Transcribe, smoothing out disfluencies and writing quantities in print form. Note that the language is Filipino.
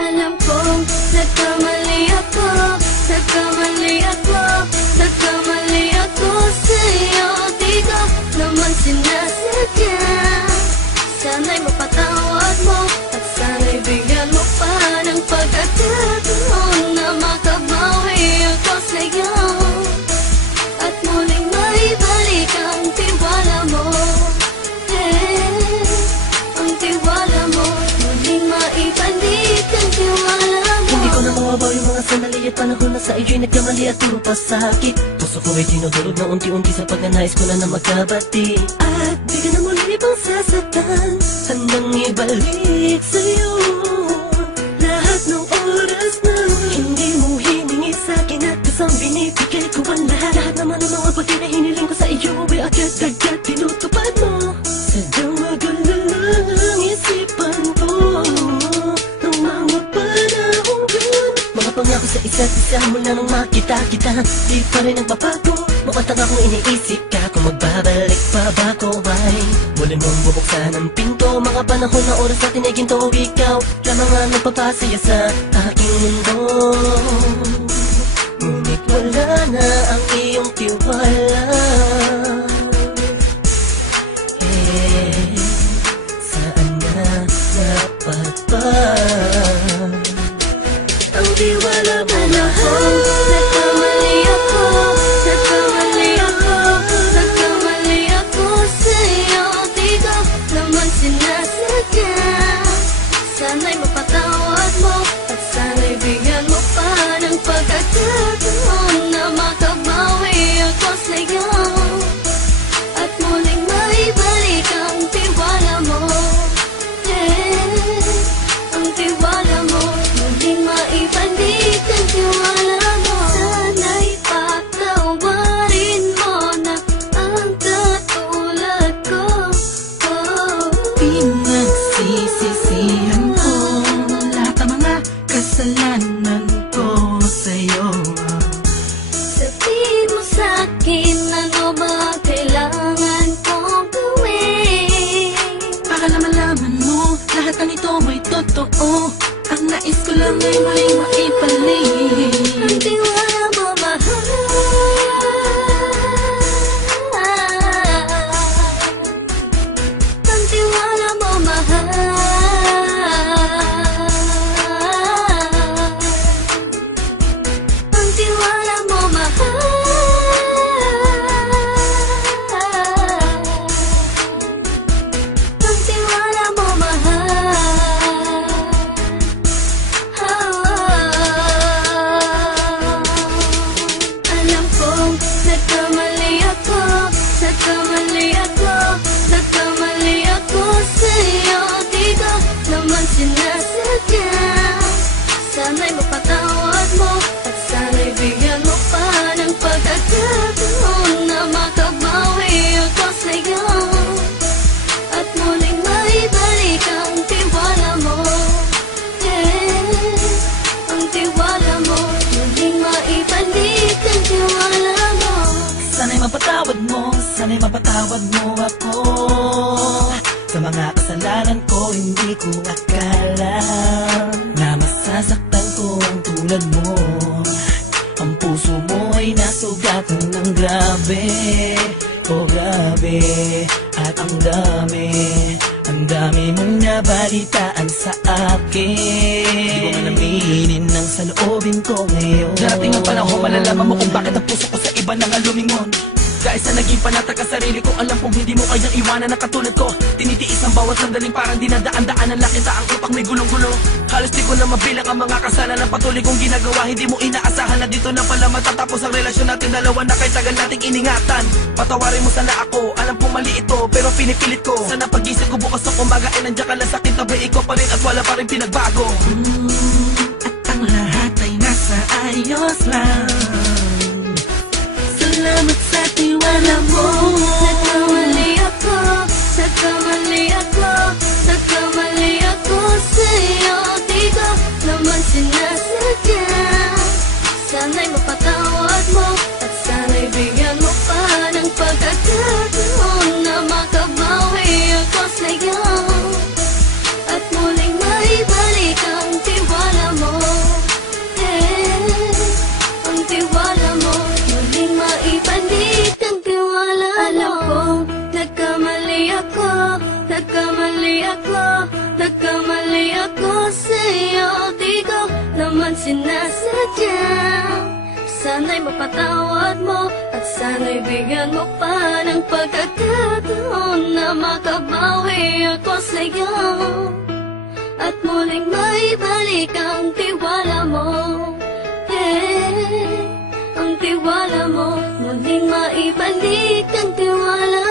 Alam kong nagkamali ako, nagkamali ako, nagkamali ako sa'yo. Di ko naman sinasadya. Sana'y mapatawad mo at sana'y bigyan mo pa ng pagkakataon na makabawi ako sa'yo at muling maibalik ang tiwala mo. Ang tiwala mo, muling maibalik ang tiwala mo. Hindi ko na mawabaw yung mga sandali at panahon na sa iyo'y nagkamali at puro pasakit. Puso ko ay dinudurog na unti-unti sa pagnanais ko na magkabati. At di ka na muli ibang sasaktan, handang ibalik sa'yo lahat ng oras na hindi mo hiningi sa'kin at kasang binibigay ko ang lahat. Lahat naman ng mga bagay na hiniling ko sa iyo ay agad-agad tinutupad mo. Sadyang magulo lang ang isipan ko ng mga panahon yun. Mga pangako sa isa't isa mula nung makita kita, di pa rin nagbabago. Mukhang tanga kung iniisip ka kung magbabalik pa ba ko ay muli mong bubuksan ang pinto. Mga panahon na oras natin ay ginto, ikaw lamang ang nagpapasaya sa aking mundo. Ngunit wala na ang iyong tiwala. Saan na dapat ba ang tiwala mo na? Nagkamali ako, nagkamali ako, nagkamali ako sa'yo. Di ko naman sinasadya. Sana'y mapatawad mo at sana'y bigyan mo pa ng pagkakataon na makabawi ako sa'yo at muling maibalik ang tiwala mo. Ang tiwala mo, muling maibalik ang tiwala mo. Sana'y patawarin mo na ang katulad ko. Pinagsisisihan ko lahat ng mga kasalanan ko sa'yo. Sabihin mo sa'kin ano ba kailangan kong gawin Para malaman mo lahat ng ito ay totoo. Ang nais ko lang ay muling maibalik ang tiwala mo, mahal. Ang tiwala mo, mahal. Ang tiwala mo, mahal. Ang tiwala mo, mahal. Alam kong nagkamali ako, nagkamali ako, nagkamali ako sa'yo. Di ko naman sinasadya. Sana'y mapatawad mo at sana'y bigyan mo pa ng pagkakataon na makabawi ako sa'yo at muling maibalik ang tiwala mo. Ang tiwala mo, muling maibalik ang tiwala mo. Sana'y mapatawad mo ako sa mga kasalanan ko. Hindi ko akala na masasaktan ko ang tulad mo. Ang puso mo ay nasugatan ng grabe, oh grabe. At ang dami mong nabalitaan sa akin. Di ko man aminin ang saloobin ko ngayon. Darating ang panahon, malalaman mo kung bakit ang puso ko sa iba nang alumingon. Dahil sa naging panatag ka sarili ko, alam kong hindi mo kayang iwanan na katulad ko. Tinitiis ang bawat sandaling parang dinadaan-daan ang lakita ang utak may gulong-gulo. Halos di ko na mabilang ang mga kasalanan ng patuloy kong ginagawa. Hindi mo inaasahan na dito na pala matatapos ang relasyon natin dalawa na kahit tagal nating iningatan. Patawarin mo sana ako, alam kong mali ito pero pinipilit ko. Sana pag-isip ko bukas ng umaga ay nandiyan ka lang sa akin, tabi ko pa rin at wala pa rin pinagbago. At ang lahat ay nasa ayos lang. Salamat sa tiwala mo. Nagkamali ako, nagkamali ako, nagkamali ako sa'yo. Di ko naman sinasadya. Sana'y mapatawad mo at sana'y bigyan mo pa ng pagkakataon na makabawi ako sa'yo at muling maibalik ang tiwala sinasadya. Sana'y mapatawad mo at sana'y bigyan mo pa ng pagkakataon na makabawi ako sa'yo at muling maibalik ang tiwala mo. Ang tiwala mo, muling maibalik ang tiwala